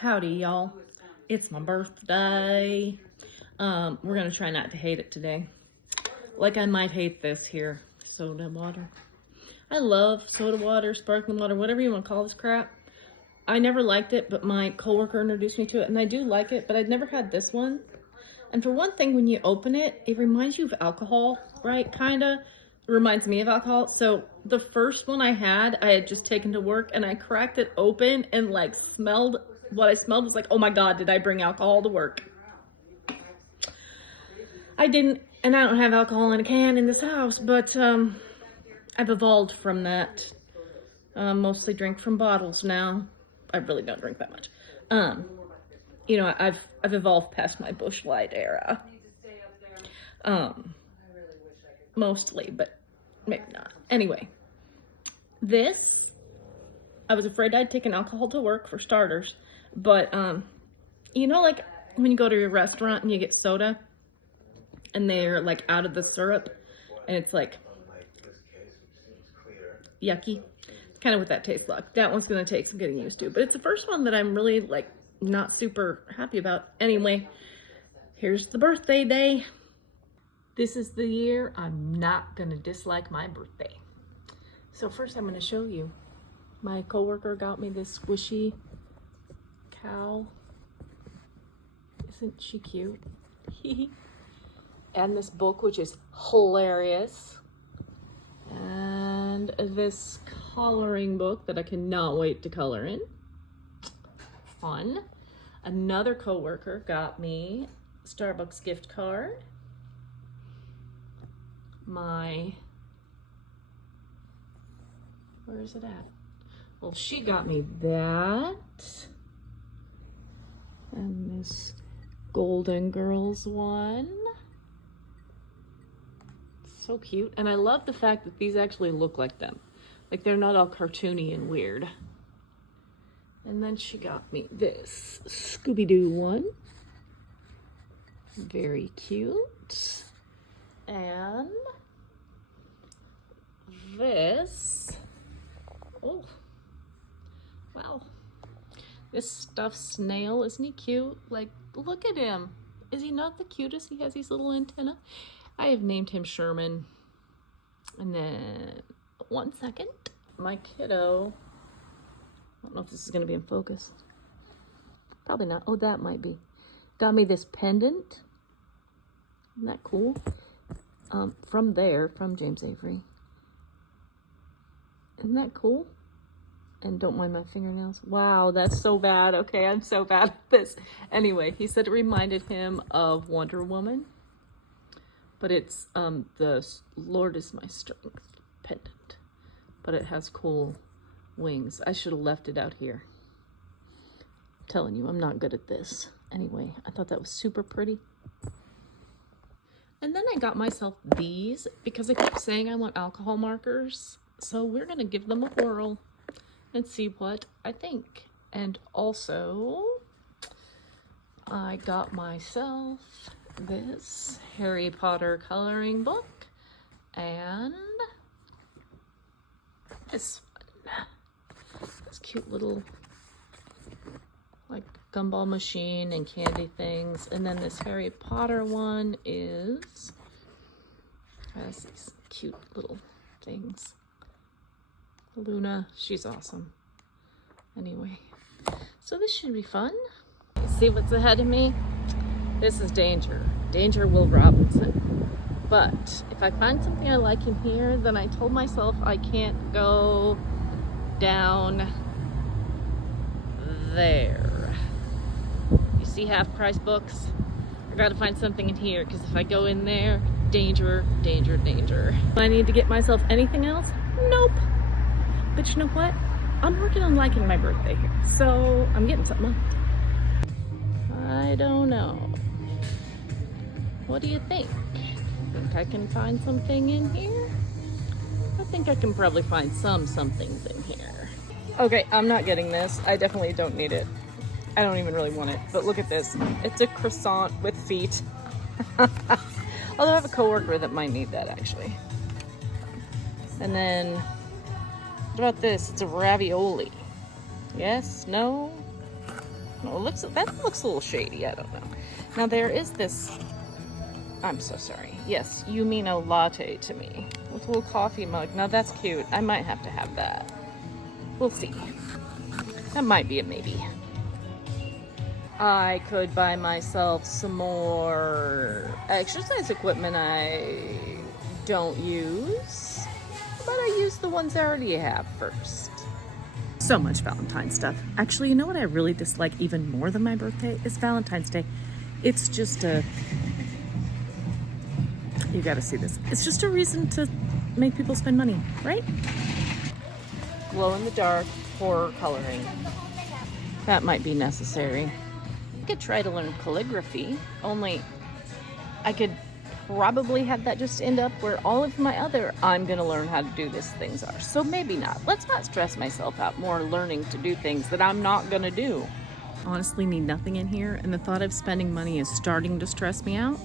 Howdy, y'all. It's my birthday. We're gonna try not to hate it today. Like I might hate this here. Soda water. I love soda water, sparkling water, whatever you want to call this crap. I never liked it, but my coworker introduced me to it, and I do like it, but I'd never had this one. And for one thing, when you open it, it reminds you of alcohol, right? Kinda. It reminds me of alcohol. So the first one I had just taken to work, and I cracked it open and like smelled, what I smelled was like, oh my God, did I bring alcohol to work? I didn't, and I don't have alcohol in a can in this house, but I've evolved from that. Mostly drink from bottles now. I really don't drink that much. You know, I've evolved past my Busch Light era. Mostly, but maybe not. Anyway, this, I was afraid I'd taken alcohol to work for starters, but you know, like when you go to a restaurant and you get soda and they're like out of the syrup and it's like yucky. It's kind of what that tastes like. That one's gonna take some getting used to, but it's the first one that I'm really like not super happy about. Anyway, here's the birthday day. This is the year I'm not gonna dislike my birthday. So first I'm gonna show you. My coworker got me this squishy cow. Isn't she cute? And this book, which is hilarious. And this coloring book that I cannot wait to color in. Fun. Another coworker got me Starbucks gift card. Where is it at? Well, she got me that. And this Golden Girls one. So cute. And I love the fact that these actually look like them. Like they're not all cartoony and weird. And then she got me this Scooby-Doo one. Very cute. And this, oh, wow. This stuffed snail, isn't he cute? Like, look at him. Is he not the cutest? He has these little antennae. I have named him Sherman. And then, one second, my kiddo, I don't know if this is going to be in focus. Probably not. Oh, that might be. Got me this pendant. Isn't that cool? From James Avery. Isn't that cool? And don't mind my fingernails. Wow, that's so bad. Okay, I'm so bad at this. Anyway, he said it reminded him of Wonder Woman. But it's the Lord is my strength pendant. But it has cool wings. I should have left it out here. I'm telling you, I'm not good at this. Anyway, I thought that was super pretty. And then I got myself these because I kept saying I want alcohol markers. So we're going to give them a whirl and see what I think. And also, I got myself this Harry Potter coloring book and this one. This cute little like gumball machine and candy things. And then this Harry Potter one has these cute little things. Luna, she's awesome. Anyway, so this should be fun. See what's ahead of me? This is Danger. Danger Will Robinson. But if I find something I like in here, then I told myself I can't go down there. You see half price books? I gotta find something in here because if I go in there, danger, danger, danger. Do I need to get myself anything else? Nope. But you know what? I'm working on liking my birthday here, so I'm getting something. I don't know. What do you think? Think I can find something in here? I think I can probably find some somethings in here. Okay, I'm not getting this. I definitely don't need it. I don't even really want it, but look at this. It's a croissant with feet. Although I have a coworker that might need that actually. And then, what about this? It's a ravioli. Yes? No? No, that looks a little shady. I don't know. Now there is this. I'm so sorry. Yes, you mean a latte to me with a little coffee mug. Now that's cute. I might have to have that. We'll see. That might be a maybe. I could buy myself some more exercise equipment I don't use, but I use the ones I already have first. So much Valentine's stuff. Actually, you know what I really dislike even more than my birthday is Valentine's Day. It's just a... You gotta see this. It's just a reason to make people spend money, right? Glow in the dark horror coloring. That might be necessary. I could try to learn calligraphy, only I could probably have that just end up where all of my other I'm gonna learn how to do this things are. So maybe not. Let's not stress myself out more learning to do things that I'm not gonna do. Honestly, need nothing in here, and the thought of spending money is starting to stress me out.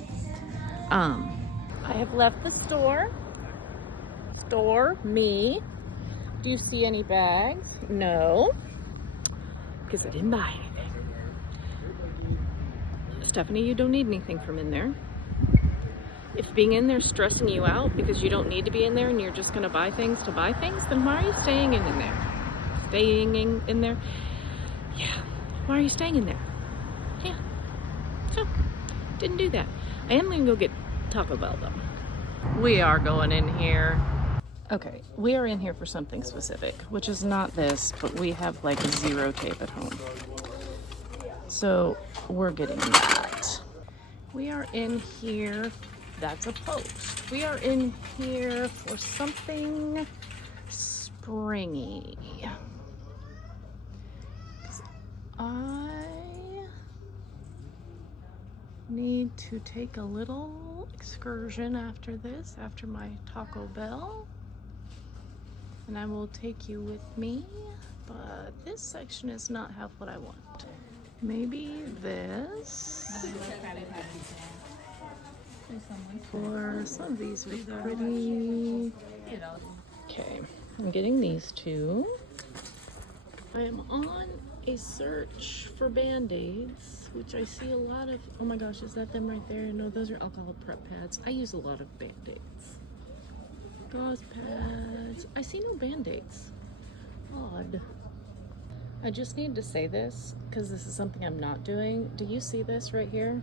I have left the store. Me. Do you see any bags? No. Because I didn't buy anything. Stephanie, you don't need anything from in there. If being in there is stressing you out because you don't need to be in there and you're just going to buy things to buy things, then why are you staying in there? Staying in there? Yeah. Why are you staying in there? Yeah. Huh. Didn't do that. I am going to go get Taco Bell though. We are going in here. Okay, we are in here for something specific, which is not this, but we have like zero tape at home. So we're getting that. We are in here, that's a post. We are in here for something springy. I need to take a little excursion after this, after my Taco Bell. And I will take you with me, but this section is not half what I want. Maybe this. For some of these are pretty. Okay, I'm getting these two. I am on a search for Band-Aids, which I see a lot of. Oh my gosh, is that them right there? No, those are alcohol prep pads. I use a lot of Band-Aids. Gauze pads. I see no Band-Aids. Odd. I just need to say this because this is something I'm not doing. Do you see this right here?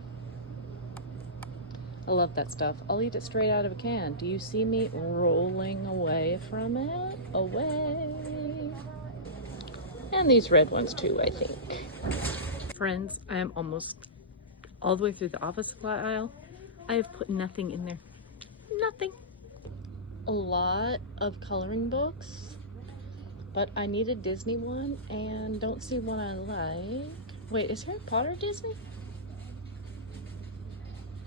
I love that stuff. I'll eat it straight out of a can. Do you see me rolling away from it? Away. And these red ones too, I think. Friends, I am almost all the way through the office supply aisle. I have put nothing in there. Nothing. A lot of coloring books, but I need a Disney one and don't see one I like. Wait, is Harry Potter Disney?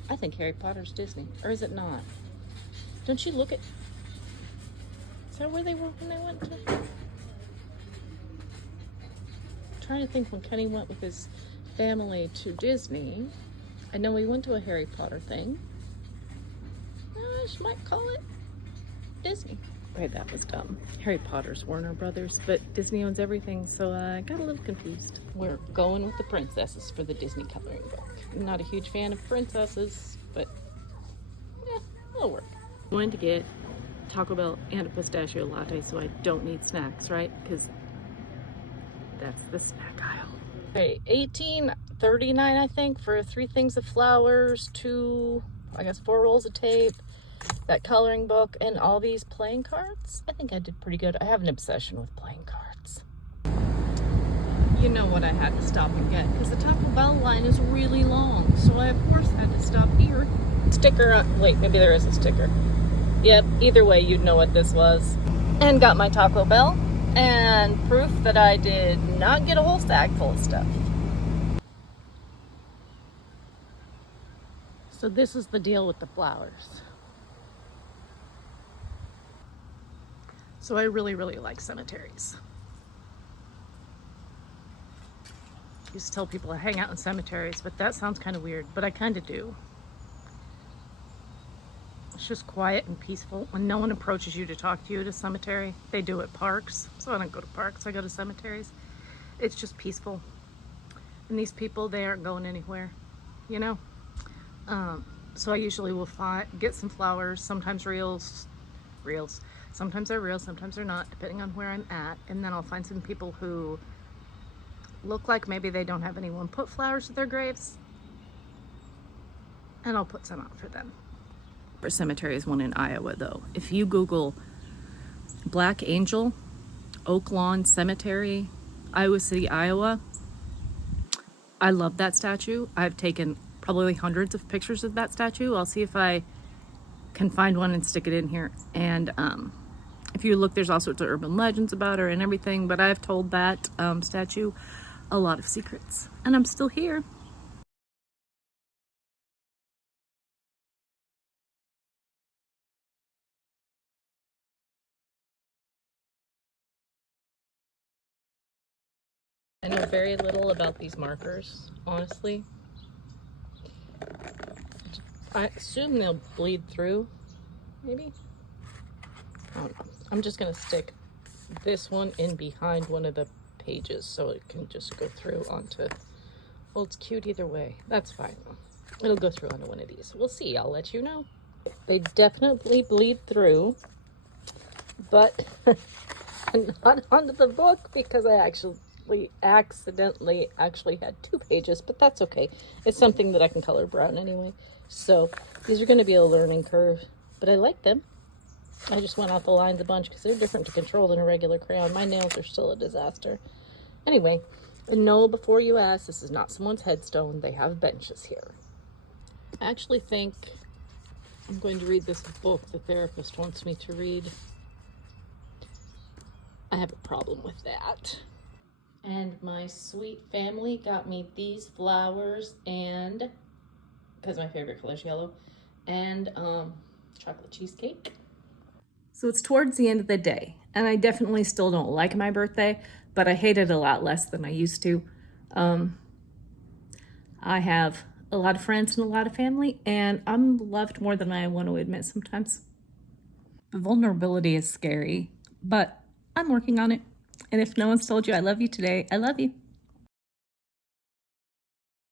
I think Harry Potter's Disney, or is it not? Don't you look at... Is that where they were when they went to... I'm trying to think when Kenny went with his family to Disney. I know we went to a Harry Potter thing. I just might call it Disney. Okay, that was dumb. Harry Potter's Warner Brothers, but Disney owns everything, so I got a little confused. We're going with the princesses for the Disney coloring book. I'm not a huge fan of princesses, but yeah, it'll work. I'm going to get Taco Bell and a pistachio latte, so I don't need snacks, right? Because that's the snack aisle. Okay, $18.39 I think for 3 things of flowers, 4 rolls of tape, that coloring book, and all these playing cards. I think I did pretty good. I have an obsession with playing cards. You know what I had to stop and get, because the Taco Bell line is really long, so I of course had to stop here. Sticker, wait, maybe there is a sticker. Yep, either way you'd know what this was. And got my Taco Bell, and proof that I did not get a whole stack full of stuff. So this is the deal with the flowers. So I really, really like cemeteries. I used to tell people I hang out in cemeteries, but that sounds kind of weird, but I kind of do. It's just quiet and peaceful. When no one approaches you to talk to you at a cemetery, they do at parks. So I don't go to parks, I go to cemeteries. It's just peaceful. And these people, they aren't going anywhere, you know? So I usually will get some flowers, sometimes reels. Sometimes they're real, sometimes they're not, depending on where I'm at. And then I'll find some people who look like maybe they don't have anyone put flowers at their graves, and I'll put some out for them. Cemetery is one in Iowa, though. If you Google Black Angel, Oak Lawn Cemetery, Iowa City, Iowa, I love that statue. I've taken probably hundreds of pictures of that statue. I'll see if I can find one and stick it in here. And if you look, there's all sorts of urban legends about her and everything, but I've told that statue a lot of secrets, and I'm still here. I know very little about these markers, honestly. I assume they'll bleed through, maybe? I don't know. I'm just gonna stick this one in behind one of the pages so it can just go through onto, well, it's cute either way. That's fine. It'll go through onto one of these. We'll see. I'll let you know. They definitely bleed through, but not onto the book because I accidentally had 2 pages, but that's okay. It's something that I can color brown anyway. So these are going to be a learning curve, but I like them. I just went out the lines a bunch because they're different to control than a regular crayon. My nails are still a disaster. Anyway, no, before you ask, this is not someone's headstone. They have benches here. I actually think I'm going to read this book the therapist wants me to read. I have a problem with that. And my sweet family got me these flowers, and because my favorite color is yellow, and chocolate cheesecake. So it's towards the end of the day, and I definitely still don't like my birthday, but I hate it a lot less than I used to. I have a lot of friends and a lot of family, and I'm loved more than I want to admit sometimes. The vulnerability is scary, but I'm working on it. And if no one's told you I love you today, I love you.